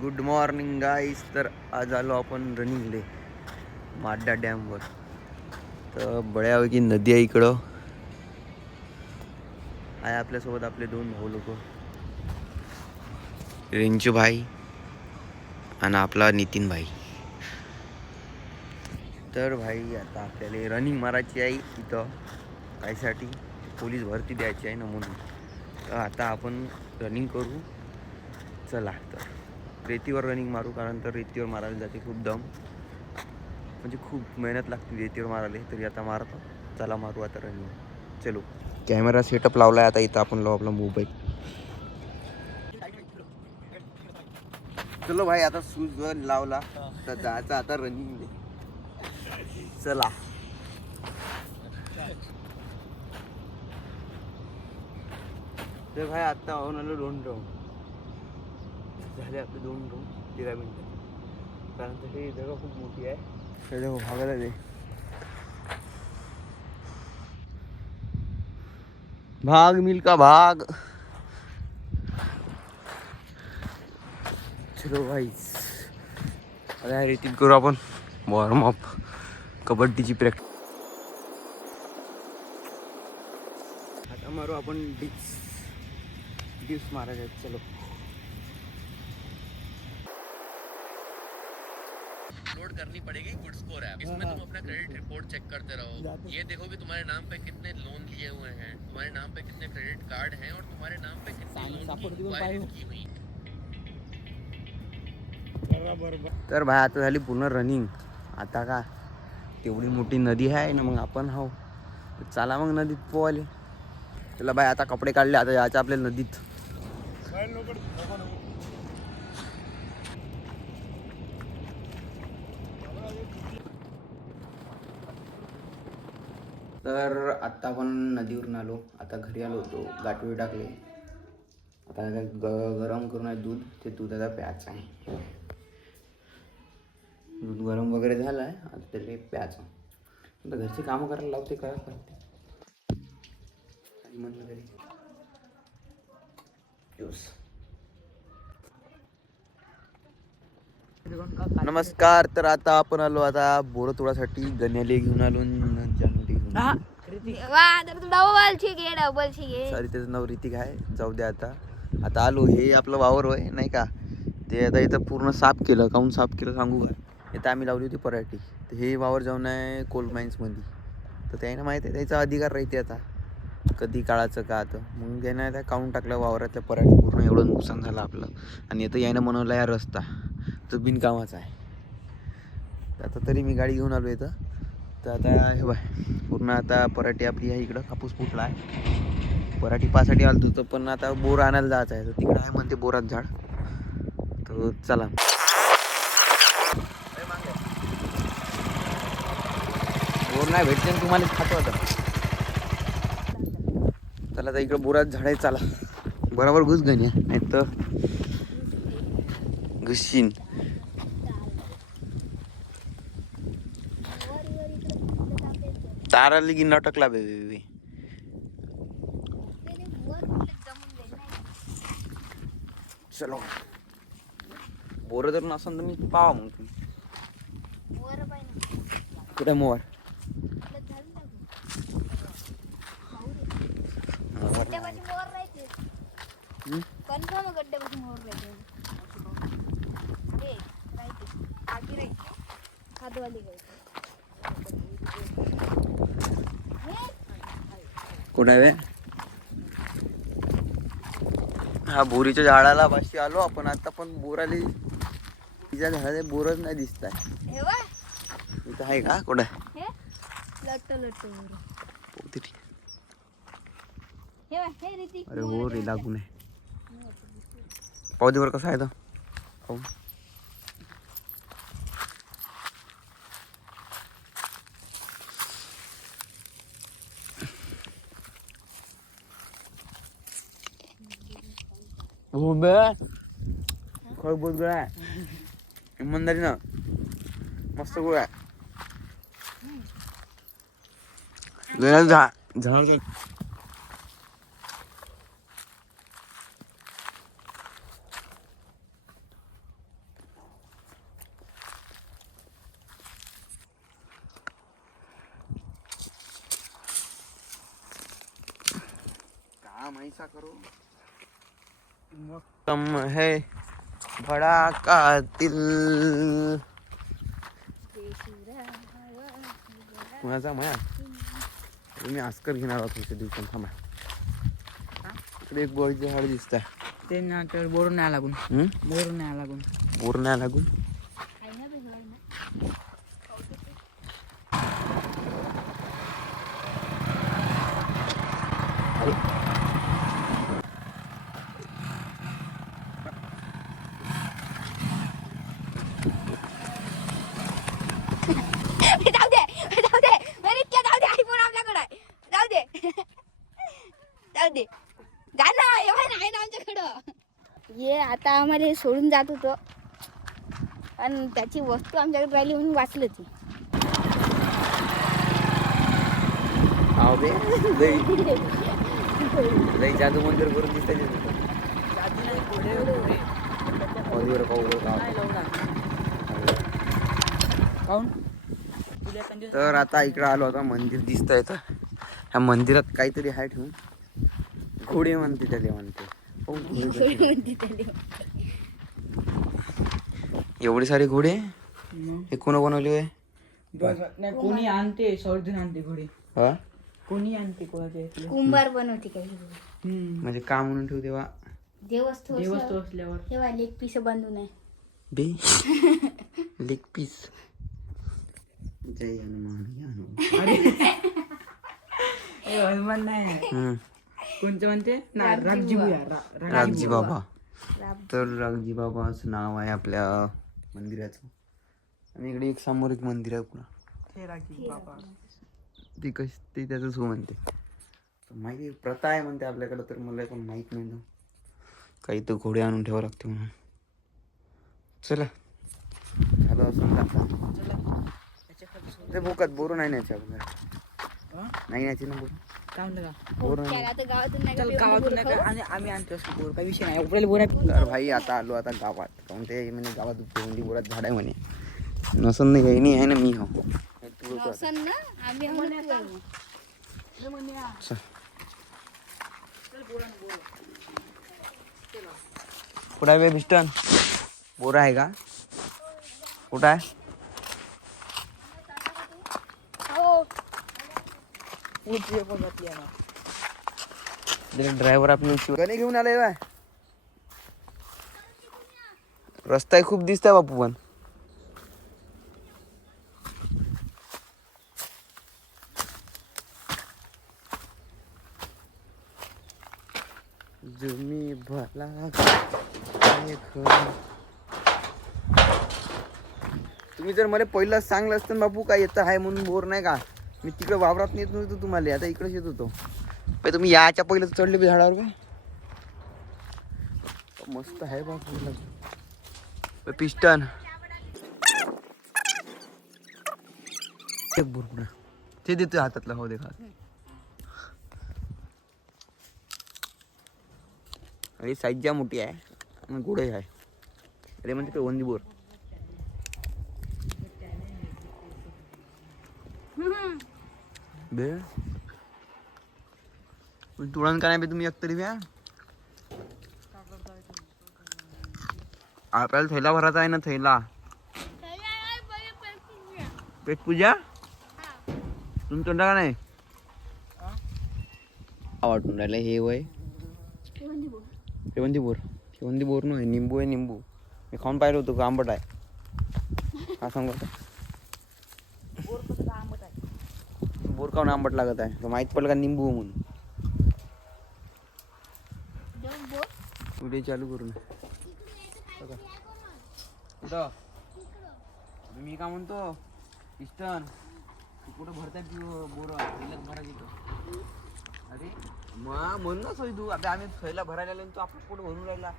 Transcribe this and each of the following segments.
Good morning गाईस. तर आज आलो आपण रनिंगले माड्डा डॅमवर. तर बड्यापैकी नदी आहे इकडं. आहे आपल्यासोबत आपले दोन भाऊ लोक, रिंचू भाई आणि आपला नितीन भाई. तर भाई आता आपल्याला रनिंग मारायची आहे इथं. कायसाठी? पोलीस भरती द्यायची आहे ना, म्हणून. तर आता आपण रनिंग करू. चला तर रेतीवर रनिंग मारू, कारण तर रेतीवर मारायला जाते खूप दम, म्हणजे खूप मेहनत लागते रेतीवर मारायला. तरी आता मारतो. चला मारू आता रनिंग. चलो. कॅमेरा सेटअप लावलाय आता इथं आपण लावू आपला मोबाईल. चलो भाई, आता शूज लावला तर जायचं आता रनिंग. चला. तर भाई आता होऊन आलो 2 राऊंड झाले आपले. 2 राऊंड 13 मिनिटं. कारण तर हे जगा खूप मोठी आहे. त्याच्या भागायला दे. भाग मिल्का भाग. चलो भाई, आता रेतीत करू आपण वॉर्मअप, कबड्डीची प्रॅक्टिस. आता मारू आपण डिप्स मारायचे. चलो. अपलोड करनी पड़ेगी गुड स्कोर ऐप. इसमें तुम अपना क्रेडिट रिपोर्ट चेक करते रहो. ये देखो कि तुम्हारे नाम पे कितने लोन लिए हुए हैं, तुम्हारे नाम पे कितने क्रेडिट कार्ड हैं और तुम्हारे नाम पे कितनी लोन की इंक्वायरी की हुई. तर भाई आता झाली पूर्ण रनिंग. आता का तेवढी मोठी नदी आहे ना, मग आपण हो चला मग नदीत पोहायले. चला बाय, आता कपडे काढले, आता यायचं आपल्या नदीत. तर आत्ता आपण नदीवरून आलो. आता घरी आलो होतो, गाठोडी टाकले. आता गरम करून आहे दूध. ते दूध आता प्यायचं आहे. दूध गरम वगैरे झालं आहे, आता त्याला प्यायचं. आता घरचे कामं करायला लावते, करायला लागते. आणि म्हटलं तरी नमस्कार. तर आता आपण आलो आता बोरतोडासाठी. गण्याले घेऊन आलो, जानूले घेऊन आलो. सॉरी, त्याचं नाव ऋतिक आहे. जाऊ द्या. आता आलो. हे आपलं वावर होय नाही का, ते आता इथं पूर्ण साफ केलं. काहून साफ केलं सांगू का? इथं आम्ही लावली होती पराठी. तर हे वावर जाऊन आहे कोल माइन्समध्ये. तर त्याने माहिती आहे, त्याचा अधिकार राहते आता कधी काढायचं का. आता मग त्यानं आता काढून टाकलं वावरातल्या पराठी. पूर्ण एवढं नुकसान झालं आपलं. आणि आता यानं बनवला या रस्ता, तो बिनकामाचा आहे. तर आता तरी मी गाडी घेऊन आलो इथं. तर आता हे बाय, पूर्ण आता पराठी आपली आहे इकडं. कापूस फुटला आहे. पराठी पासाठी आलो होतं, पण आता बोर आणायला जायचं आहे. तर तिकडं आहे म्हणते बोरात झाड. तर चला. बोर नाही भेटते ना तुम्हाला, खातो आता. चला आता इकडं बोरात झाड आहे. चला बरोबर घुस गण्या, नाही तर घुसशीन. तार आली की नाटकला बेबी. चलो. बोर जर नसन तर मी पावा मग तुम्ही कुठे मोर. कुठे आहे? हा बोरीच्या झाडाला पाशी आलो आपण आता. पण बोर आली, तिच्या झाडाचे बोरच नाही दिसत आहे. इथं आहे का? कुठं आहे? अरे हो रे, लागू नये. पावदीवर कसा आहे तो पाहू. हो बे, खळ बहुत गोळा आहे. इमानदारी ना मस्त गोळा आहे. झाड काम ऐसा करो तुम है बड़ा कातिल. कुणाचा माया तुम्ही आस्कर घेणार आहोत तुमच्या दिवसात थांबा. इकडे एक बोरची झाड दिसत आहे. ते ना तर बोर नाही लागून बोर नाही लागून बोर नाही लागून जाऊ दे मेरी क्या जाऊ दे आयफोन आपल्याकडे आहे. जाऊ दे जा ना एवढं नाही ना आमच्याकडं. ये आता आम्हाला हे सोडून जात होतं आणि त्याची वस्तू आमच्याकडे राहिली म्हणून वाचलं ती. हाव बे लई जादू मंदिर करून दिसतंय तर आता इकडं आलो आता मंदिर दिसतंय. तर ह्या मंदिरात काहीतरी आहे ठेवून घोडे म्हणते त्याला म्हणते. हो, घोडे कसे? एवढे सारे घोडे हे कोण बनवले? नाही कोणी आणते सर्जून आणते घोडे. हा कोणी आणते कोणाचे कुंभार बनवते काही म्हणजे का म्हणून ठेव तेव्हा देवस्थ असल्यावर तेव्हा लेग पीस बांधून आहे. बे लेग पीस. जय हनुमान. हनुमान नाही कोणतं म्हणते रागजी रागजी बाबा. तर रागजी बाबा असं नाव आहे आपल्या मंदिराचं. आणि इकडे एक समोर एक मंदिर आहे पुन्हा रागजी बाबा. ती कशी ते त्याचंच हो म्हणते. तर माहिती प्रथा आहे म्हणते आपल्याकडं. तर मला पण माहीत नाही ना काही तर घोडे आणून ठेवावं लागते म्हणून. चला झालं असं ते भोकात बोर नाही न्यायचे आपल्याला. नाही न्यायचे ना बोर. काय म्हणलं बोर नाही. आता गावातून नाही चल का गावातून नाही का? आणि आम्ही आणतो असं बोर काही विषय नाही. उपरायला बोर आहे. तर भाई आता आलो आता गावात. काहून ते म्हणे गावात भेंडी बोरात झाड आहे म्हणे. नसन नाही काही नाही आहे ना मी हो. नसन ना आम्ही म्हणतो चल. कुठं आहे बे बिस्टन? बोर आहे का? कुठं आहे? ड्रायव्हर आपण गणे घेऊन आलाय बा. रस्ता खूप दिसतोय बापू पण. तुम्ही भला तुम्ही जर मला पहिलं सांगलं असतं बापू काय येतं आहे म्हणून बोर नाही का मी तिकडे वावरात नेत नव्हतो तुम्हाला. आता इकडेच येत होतो. पण तुम्ही याच्या पहिलं चढले बी झाडावर का? मस्त आहे बापू पिस्टन. एक बोर ते देतोय हातातला. हो देखा अरे साईज ज्या मोठी आहे गोडे आहे. अरे म्हणते ते वंदी बोर. बे तुळण का नाही बे तुम्ही एकतरी ब्या. आपल्याला थैला भरायचा आहे ना थैला. पेट पूजा तुम्ही तोंडा का नाही वाटून राहिलं हे वय. शेवंती बोर. शेवंती बोर नाही निंबू आहे. निंबू मी खाऊन पाहिलं होतं. आंबट आहे. हा सांगू आता बोर खाऊन आंबट लागत आहे. माहित पडलं का निंबू म्हणून. व्हिडिओ चालू करून कुठं मी का म्हणतो पिस्टन कुठं भरताय बोर भरायची. अरे म्हणूनच होई तू. आता आम्ही थैला भरायला तू आपण कुठं भरून राहिला.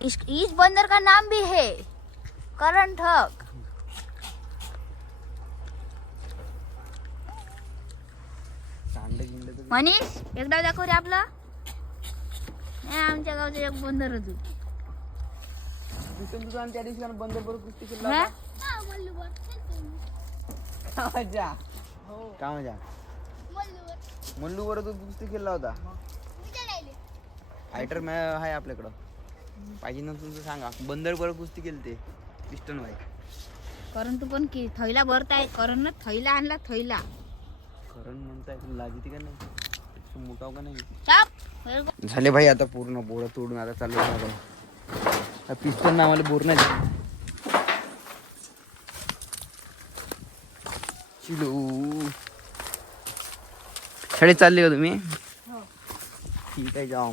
इस बंदर का नाम भी है करण ठग. मनीष एकदा दाखव रे आपला. आमच्या गावचं एक बंदर होतं. तुझा त्या दिवशी बंदर बरोबर कुस्ती केला का मजा मल्लू बरोबर तू कुस्ती केला होता. फायटर आहे आपल्याकडं, पाहिजे ना तुमचं सांगा. बंदर बरं कुस्ती केली ते पिस्टन भाई. करण तू पण की थैला भरताय, करण ना थैला आणला थैला. करण म्हणताय लाजिती का नाही, मोठा का नाही. चाप झाले भाई आता पूर्ण बोरं तोडून आता चालू पिस्टन ना आम्हाला बोर नाही चिलू. शाळेत चालले का तुम्ही? ठीक आहे जाम.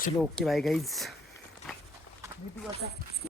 चलो ओके बाय गाईज.